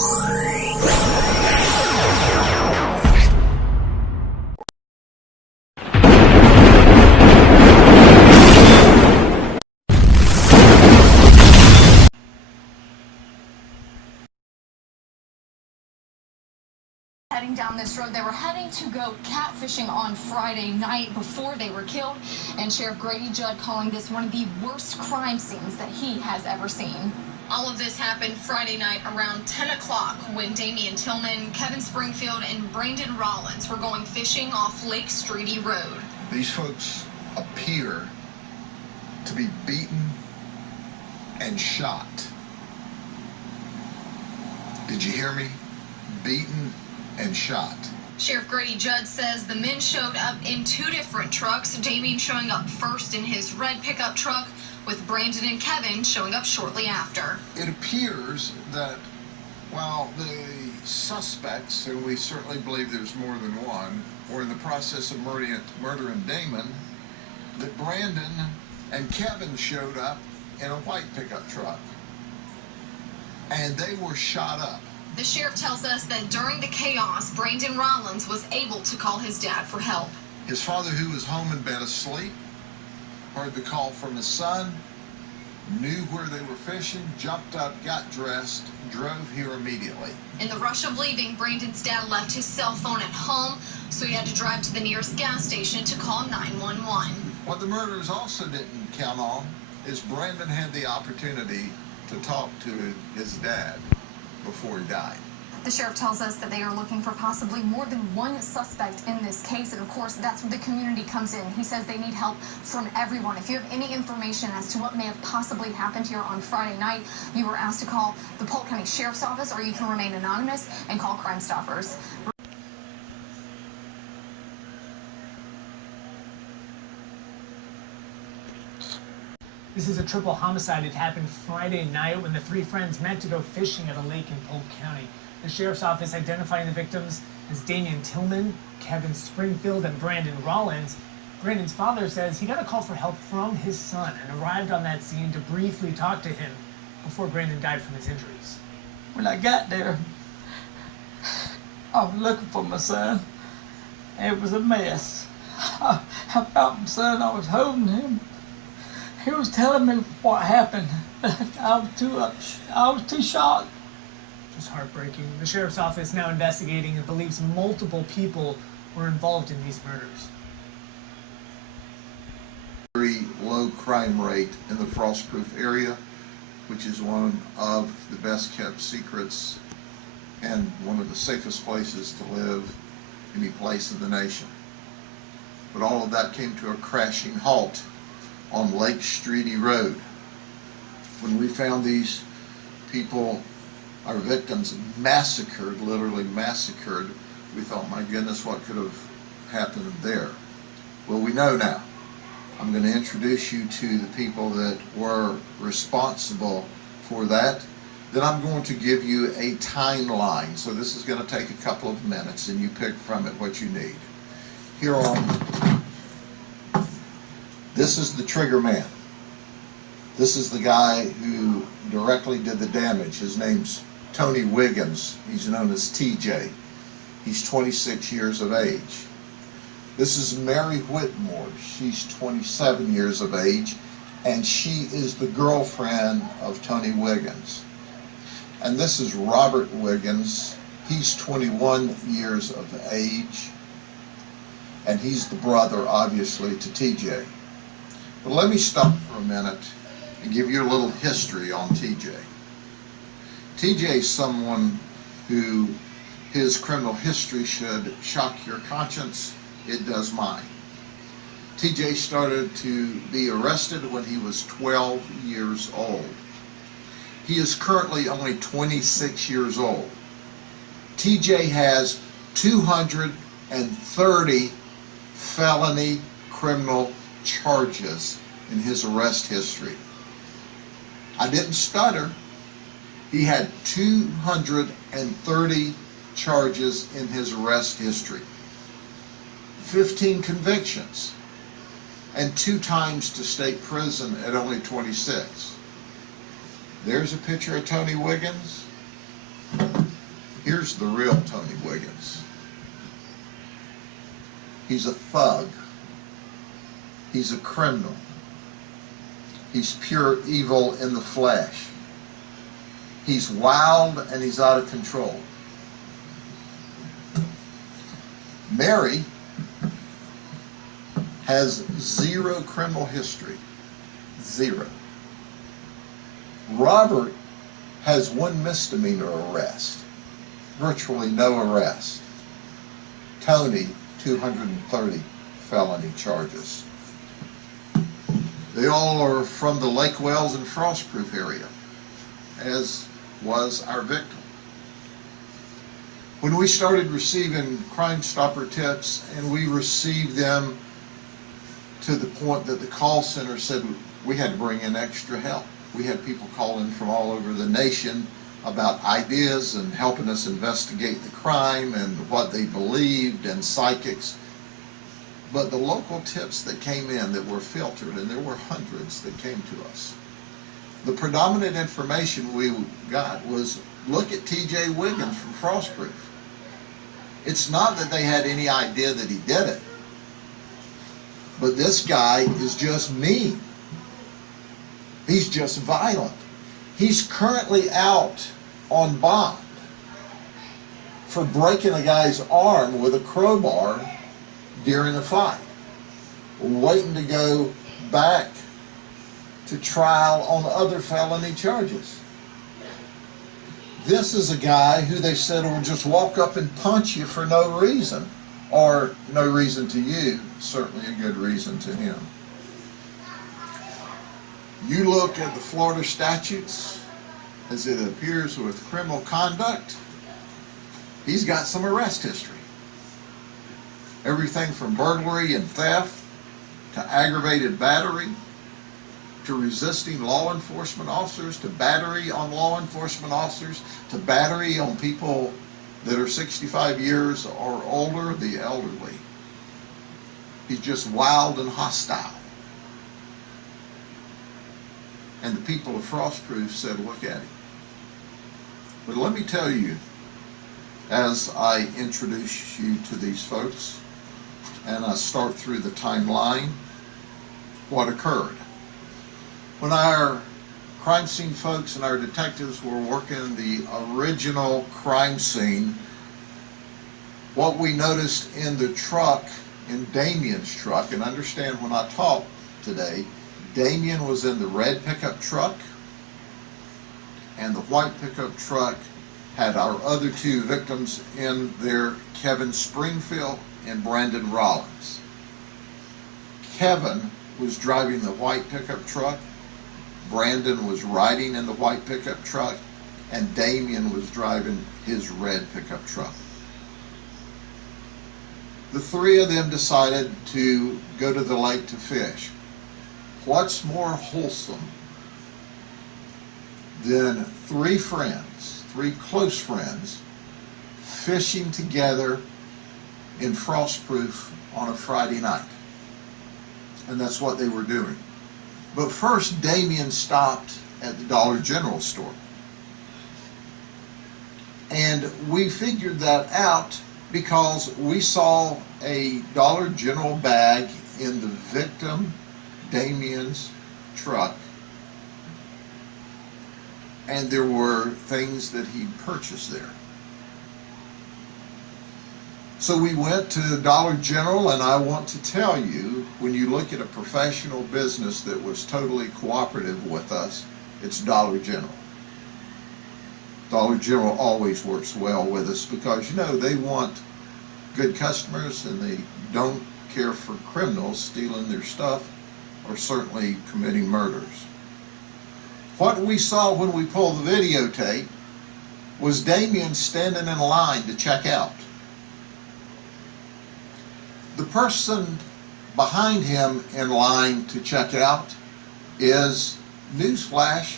Heading down this road, they were heading to go catfishing on Friday night before they were killed, and Sheriff Grady Judd calling this one of the worst crime scenes that he has ever seen. All of this happened Friday night around 10 o'clock when Damian Tillman, Kevin Springfield, and Brandon Rollins were going fishing off Lake Streety Road. These folks appear to be beaten and shot. Did you hear me? Beaten and shot. Sheriff Grady Judd says the men showed up in two different trucks, Damian showing up first in his red pickup truck, with Brandon and Kevin showing up shortly after. It appears that while the suspects, and we certainly believe there's more than one, were in the process of murdering Damon, that Brandon and Kevin showed up in a white pickup truck, and they were shot up. The sheriff tells us that during the chaos, Brandon Rollins was able to call his dad for help. His father, who was home in bed asleep, heard the call from his son, knew where they were fishing, jumped up, got dressed, drove here immediately. In the rush of leaving, Brandon's dad left his cell phone at home, so he had to drive to the nearest gas station to call 911. What the murderers also didn't count on is Brandon had the opportunity to talk to his dad before he died. The sheriff tells us that they are looking for possibly more than one suspect in this case, and of course that's where the community comes in. He says they need help from everyone. If you have any information as to what may have possibly happened here on Friday night, you are asked to call the Polk County Sheriff's Office, or you can remain anonymous and call Crime Stoppers. This is a triple homicide. It happened Friday night when the three friends met to go fishing at a lake in Polk County. The sheriff's office identifying the victims as Damian Tillman, Kevin Springfield, and Brandon Rollins. Brandon's father says he got a call for help from his son and arrived on that scene to briefly talk to him before Brandon died from his injuries. When I got there, I was looking for my son. It was a mess. I found my son. I was holding him. He was telling me what happened. I was too shocked. Just heartbreaking. The sheriff's office now investigating and believes multiple people were involved in these murders. Very low crime rate in the Frostproof area, which is one of the best kept secrets and one of the safest places to live any place in the nation. But all of that came to a crashing halt on Lake Streety Road. When we found these people, our victims, massacred, literally massacred, we thought, my goodness, what could have happened there? Well, we know now. I'm going to introduce you to the people that were responsible for that. Then I'm going to give you a timeline. So this is going to take a couple of minutes, and you pick from it what you need. Here on, this is the trigger man. This is the guy who directly did the damage. His name's Tony Wiggins. He's known as TJ. He's 26 years of age. This is Mary Whitmore. She's 27 years of age, and she is the girlfriend of Tony Wiggins. And this is Robert Wiggins. He's 21 years of age, and he's the brother, obviously, to TJ. But let me stop for a minute and give you a little history on TJ. TJ is someone who his criminal history should shock your conscience. It does mine. TJ started to be arrested when he was 12 years old. He is currently only 26 years old. TJ has 230 felony criminal charges in his arrest history. I didn't stutter. He had 230 charges in his arrest history, 15 convictions, and 2 times to state prison at only 26. There's a picture of Tony Wiggins. Here's the real Tony Wiggins. He's a thug. He's a criminal. He's pure evil in the flesh. He's wild and he's out of control. Mary has zero criminal history. Zero. Robert has one misdemeanor arrest. Virtually no arrest. Tony, 230 felony charges. They all are from the Lake Wells and Frostproof area, as was our victim. When we started receiving Crime Stopper tips, and we received them to the point that the call center said we had to bring in extra help. We had people calling from all over the nation about ideas and helping us investigate the crime and what they believed and psychics. But the local tips that came in that were filtered, and there were hundreds that came to us, the predominant information we got was, look at T.J. Wiggins from Frostproof. It's not that they had any idea that he did it, but this guy is just mean. He's just violent. He's currently out on bond for breaking a guy's arm with a crowbar during a fight, waiting to go back to trial on other felony charges. This is a guy who they said will just walk up and punch you for no reason, or no reason to you, certainly a good reason to him. You look at the Florida statutes as it appears with criminal conduct, he's got some arrest history. Everything from burglary and theft to aggravated battery to resisting law enforcement officers to battery on law enforcement officers to battery on people that are 65 years or older, the elderly. He's just wild and hostile. And the people of Frostproof said, look at him. But let me tell you, as I introduce you to these folks, and I start through the timeline, what occurred. When our crime scene folks and our detectives were working the original crime scene, what we noticed in the truck, in Damien's truck, and understand when I talk today, Damien was in the red pickup truck, and the white pickup truck had our other two victims in there, Kevin Springfield and Brandon Rollins. Kevin was driving the white pickup truck, Brandon was riding in the white pickup truck, and Damien was driving his red pickup truck. The three of them decided to go to the lake to fish. What's more wholesome than three friends, three close friends, fishing together in Frostproof on a Friday night? And that's what they were doing. But first, Damien stopped at the Dollar General store. And we figured that out because we saw a Dollar General bag in the victim, Damien's truck. And there were things that he purchased there. So we went to Dollar General, and I want to tell you, when you look at a professional business that was totally cooperative with us, it's Dollar General. Dollar General always works well with us because, you know, they want good customers and they don't care for criminals stealing their stuff or certainly committing murders. What we saw when we pulled the videotape was Damien standing in line to check out. The person behind him in line to check out is, newsflash,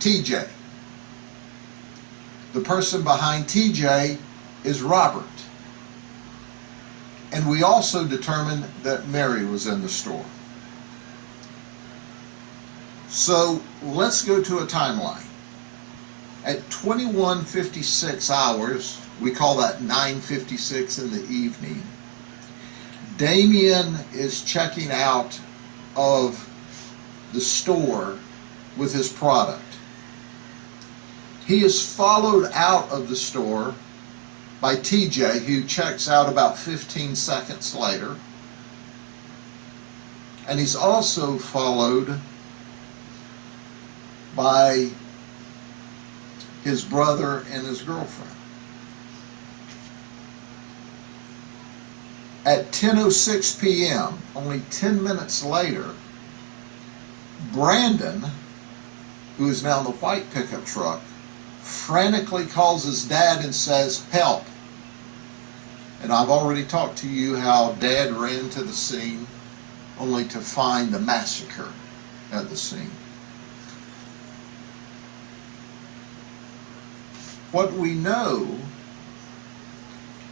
TJ. The person behind TJ is Robert. And we also determined that Mary was in the store. So let's go to a timeline. At 21:56 hours, we call that 9:56 in the evening, Damien is checking out of the store with his product. He is followed out of the store by TJ, who checks out about 15 seconds later. And he's also followed by his brother and his girlfriend. At 10:06 p.m., only 10 minutes later, Brandon, who is now in the white pickup truck, frantically calls his dad and says, "Help." And I've already talked to you how Dad ran to the scene only to find the massacre at the scene. What we know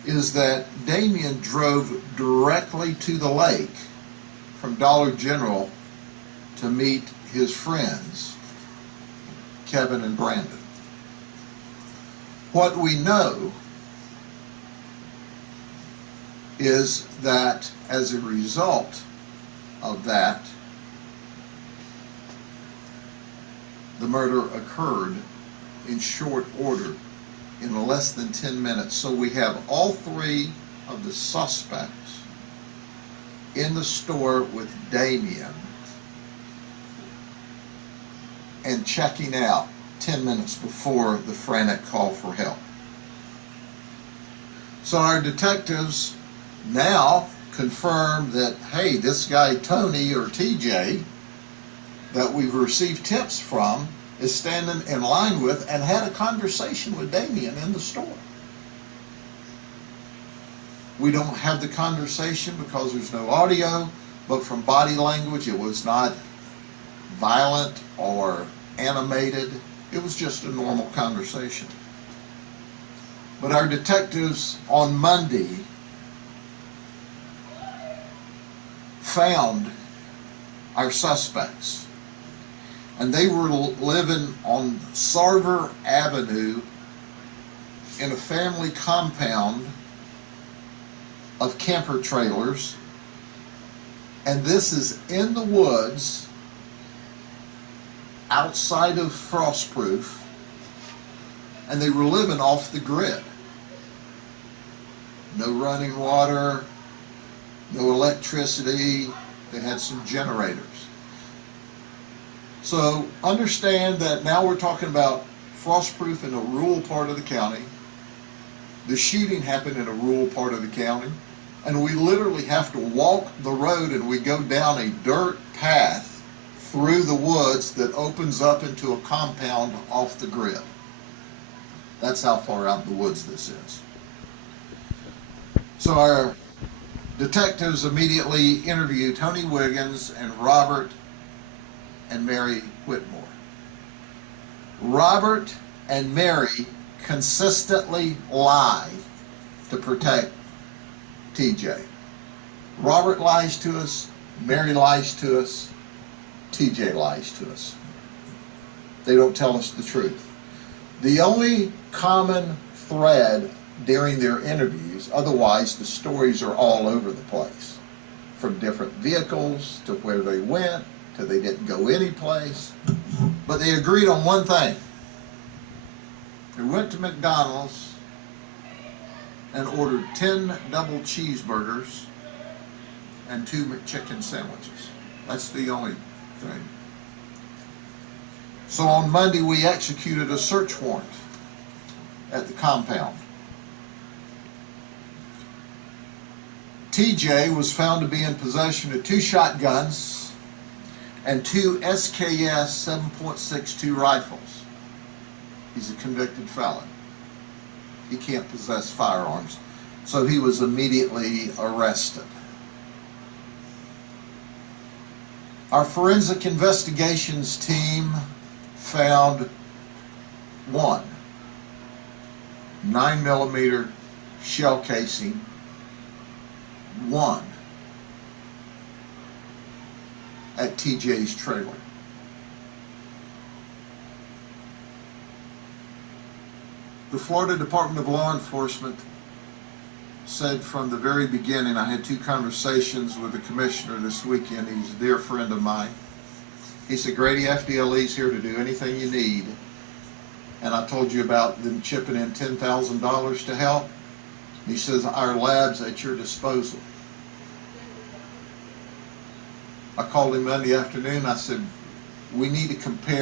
is that Damien drove directly to the lake from Dollar General to meet his friends, Kevin and Brandon. What we know is that as a result of that, the murder occurred in short order, in less than 10 minutes. So we have all three of the suspects in the store with Damien and checking out 10 minutes before the frantic call for help. So our detectives now confirm that, hey, this guy Tony, or TJ, that we've received tips from, is standing in line with and had a conversation with Damien in the store. We don't have the conversation because there's no audio, but from body language it was not violent or animated. It was just a normal conversation. But our detectives on Monday found our suspects. And they were living on Sarver Avenue in a family compound of camper trailers. And this is in the woods outside of Frostproof. And they were living off the grid. No running water, no electricity. They had some generators. So understand that now we're talking about Frostproof in a rural part of the county. The shooting happened in a rural part of the county. And we literally have to walk the road, and we go down a dirt path through the woods that opens up into a compound off the grid. That's how far out in the woods this is. So our detectives immediately interview Tony Wiggins and Robert and Mary Whitmore. Robert and Mary consistently lie to protect TJ. Robert lies to us, Mary lies to us, TJ lies to us. They don't tell us the truth. The only common thread during their interviews, otherwise the stories are all over the place, from different vehicles to where they went to they didn't go any place, but they agreed on one thing. They went to McDonald's and ordered 10 double cheeseburgers and 2 McChicken sandwiches. That's the only thing. So on Monday we executed a search warrant at the compound. TJ was found to be in possession of 2 shotguns and 2 SKS 7.62 rifles. He's a convicted felon. He can't possess firearms, so he was immediately arrested. Our forensic investigations team found 1 9mm shell casing, 1 at TJ's trailer. The Florida Department of Law Enforcement said from the very beginning, I had 2 conversations with the commissioner this weekend. He's a dear friend of mine. He said, Grady, FDLE's here to do anything you need. And I told you about them chipping in $10,000 to help. He says, our lab's at your disposal. I called him Monday afternoon. I said, we need to compare